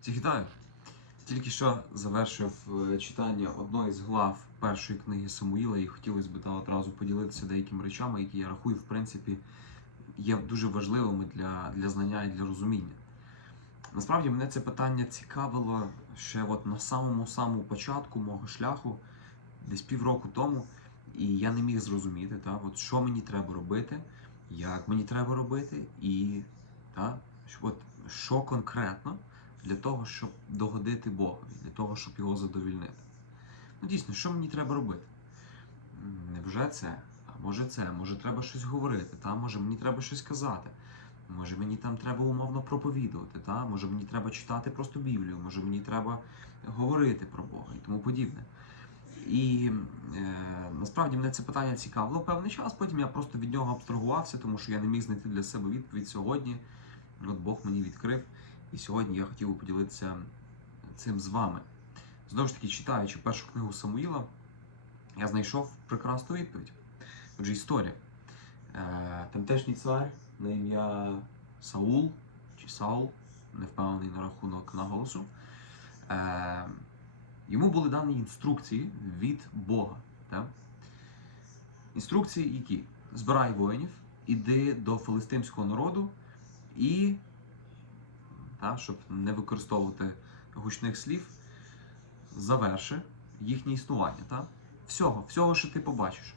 Всіх вітаю! Тільки що завершив е, читання одної з глав першої книги Самуїла і хотілося б та одразу поділитися деякими речами, які я рахую, в принципі, є дуже важливими для, для знання і для розуміння. Насправді мене це питання цікавило ще от на самому самому початку мого шляху, десь півроку тому, і я не міг зрозуміти, та, от що мені треба робити, як мені треба робити, і та, от, що конкретно для того, щоб догодити Богові, для того, щоб його задовільнити. Ну дійсно, що мені треба робити? Невже це? А може це, може треба щось говорити, та? може мені треба щось казати. Може мені там треба умовно проповідувати, та? може мені треба читати просто Біблію, може мені треба говорити про Бога і тому подібне. І е, насправді мене це питання цікавило певний час, потім я просто від нього абстрагувався, тому що я не міг знайти для себе відповідь сьогодні. От Бог мені відкрив, і сьогодні я хотів би поділитися цим з вами. Знову ж таки, читаючи першу книгу Самуїла, я знайшов прекрасну відповідь. Отже, історія. Е, Тамтешній цар на ім'я Саул чи Саул, не впевнений на рахунок наголосу. Е, Йому були дані інструкції від Бога. Так? Інструкції, які збирай воїнів, іди до филистимського народу і, та, щоб не використовувати гучних слів, заверши їхнє існування. Та? Всього, всього, що ти побачиш,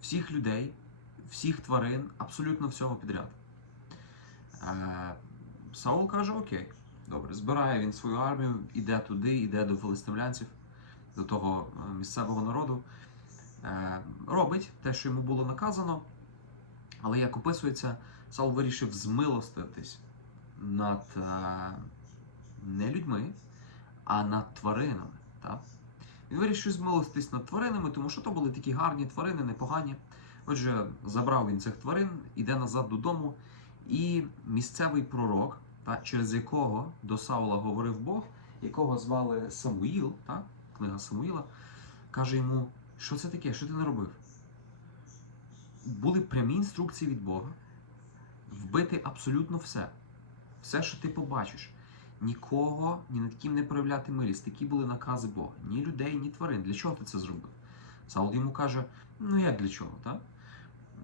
всіх людей, всіх тварин, абсолютно всього підряд. Е, Саул каже: Окей, добре, збирає він свою армію, іде туди, іде до филистимлянців, до того е, місцевого народу. Е, робить те, що йому було наказано, але як описується, Саул вирішив змилоститись над е, не людьми, а над тваринами. Так? Він вирішив змилоститись над тваринами, тому що то були такі гарні тварини, непогані. Отже, забрав він цих тварин, іде назад додому, і місцевий пророк, та, через якого до Саула говорив Бог, якого звали Самуїл, та, книга Самуїла, каже йому, що це таке, що ти не робив? Були прямі інструкції від Бога вбити абсолютно все. Все, що ти побачиш. Нікого, ні над ким не проявляти милість. Такі були накази Бога. Ні людей, ні тварин. Для чого ти це зробив? Саул йому каже: ну як для чого? Так?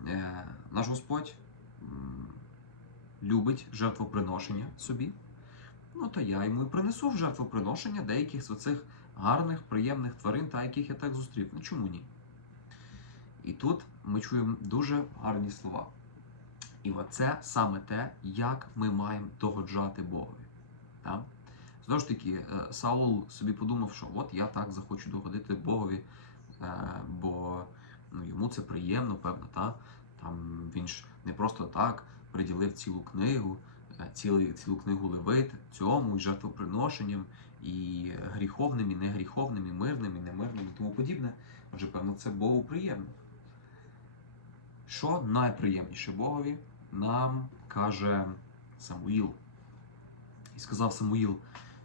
Е, наш Господь любить жертвоприношення собі. Ну то я йому і принесу в жертвоприношення деяких з оцих гарних, приємних тварин, та яких я так зустрів. Ну чому ні? І тут ми чуємо дуже гарні слова. І оце саме те, як ми маємо догоджати Богові. Так? Знову ж таки, е, Саул собі подумав, що от я так захочу догодити Богові, е, бо ну, йому це приємно, певно, та? Там він ж не просто так приділив цілу книгу, е, цілу, цілу книгу Левит цьому, і жертвоприношенням, і гріховним, і негріховним, і мирним, і немирним, і тому подібне. Отже, певно, це Богу приємно. Що найприємніше Богові нам каже Самуїл. І сказав Самуїл,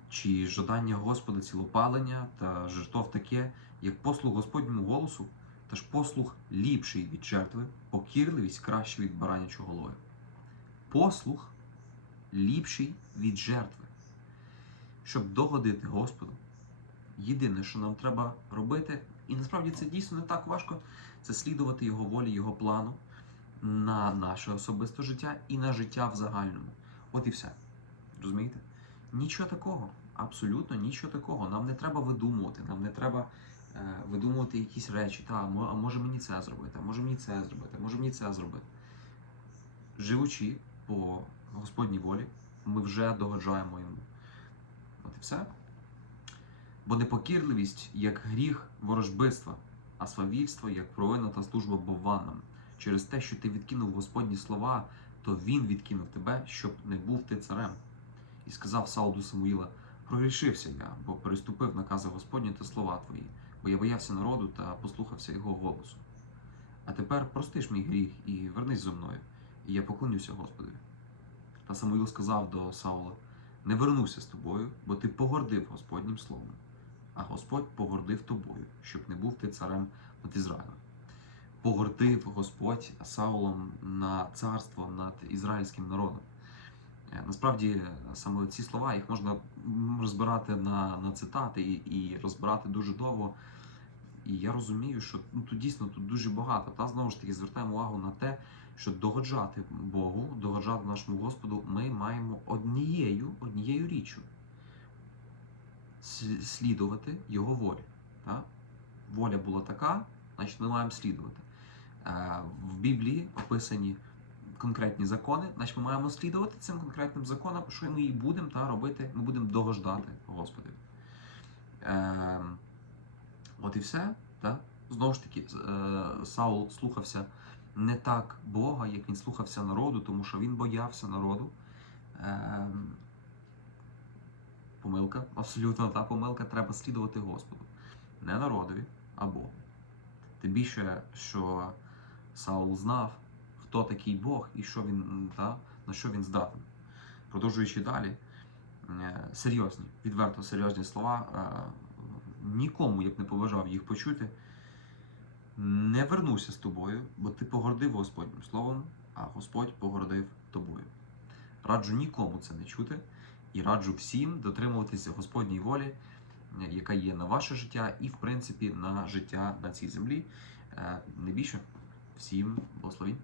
чи жадання Господа цілопалення та жертов таке, як послуг Господньому голосу, та ж послуг ліпший від жертви, покірливість краще від баранячого лою. Послуг ліпший від жертви. Щоб догодити Господу, єдине, що нам треба робити, і насправді це дійсно не так важко, це слідувати Його волі, Його плану на наше особисте життя і на життя в загальному. От і все. Розумієте? Нічого такого, абсолютно нічого такого. Нам не треба видумувати, нам не треба е, видумувати якісь речі. Та, а може мені це зробити, а може мені це зробити, а може мені це зробити. Живучи по Господній волі, ми вже догоджаємо йому. От і все. Бо непокірливість як гріх ворожбиства, а свавільство як провина та служба бованам. Через те, що ти відкинув Господні слова, то він відкинув тебе, щоб не був ти царем. І сказав Саул до Самуїла: Прогрішився я, бо переступив накази Господні та слова твої, бо я боявся народу та послухався його голосу. А тепер прости ж мій гріх і вернись зо мною, і я поклонюся Господові. Та Самуїл сказав до Саула: Не вернуся з тобою, бо ти погордив Господнім словом, а Господь погордив тобою, щоб не був ти царем над Ізраїлем. Погордив Господь Саулом на царство над ізраїльським народом. Е, Насправді, е, саме ці слова їх можна розбирати на, на цитати і, і розбирати дуже довго. І я розумію, що ну, тут дійсно тут дуже багато. Та знову ж таки звертаємо увагу на те, що догоджати Богу, догоджати нашому Господу, ми маємо однією, однією річчю слідувати Його волі. Та? Воля була така, значить ми маємо слідувати. Е, В Біблії описані конкретні закони, значить ми маємо слідувати цим конкретним законам, що ми і будемо та, робити, ми будемо догоджати Господи. Е, от і все. Та? Знову ж таки, е, Саул слухався не так Бога, як він слухався народу, тому що він боявся народу. Помилка, абсолютно та помилка, треба слідувати Господу. Не народові, а Богу. Тим більше, що Саул знав, хто такий Бог і що він, та, на що він здатний. Продовжуючи далі, е, серйозні, відверто серйозні слова. е, Нікому я б не побажав їх почути. Не вернуся з тобою, бо ти погордив Господнім словом, а Господь погордив тобою. Раджу нікому це не чути і раджу всім дотримуватися Господньої волі, е, яка є на ваше життя, і, в принципі, на життя на цій землі. Не більше. Всім благословінь.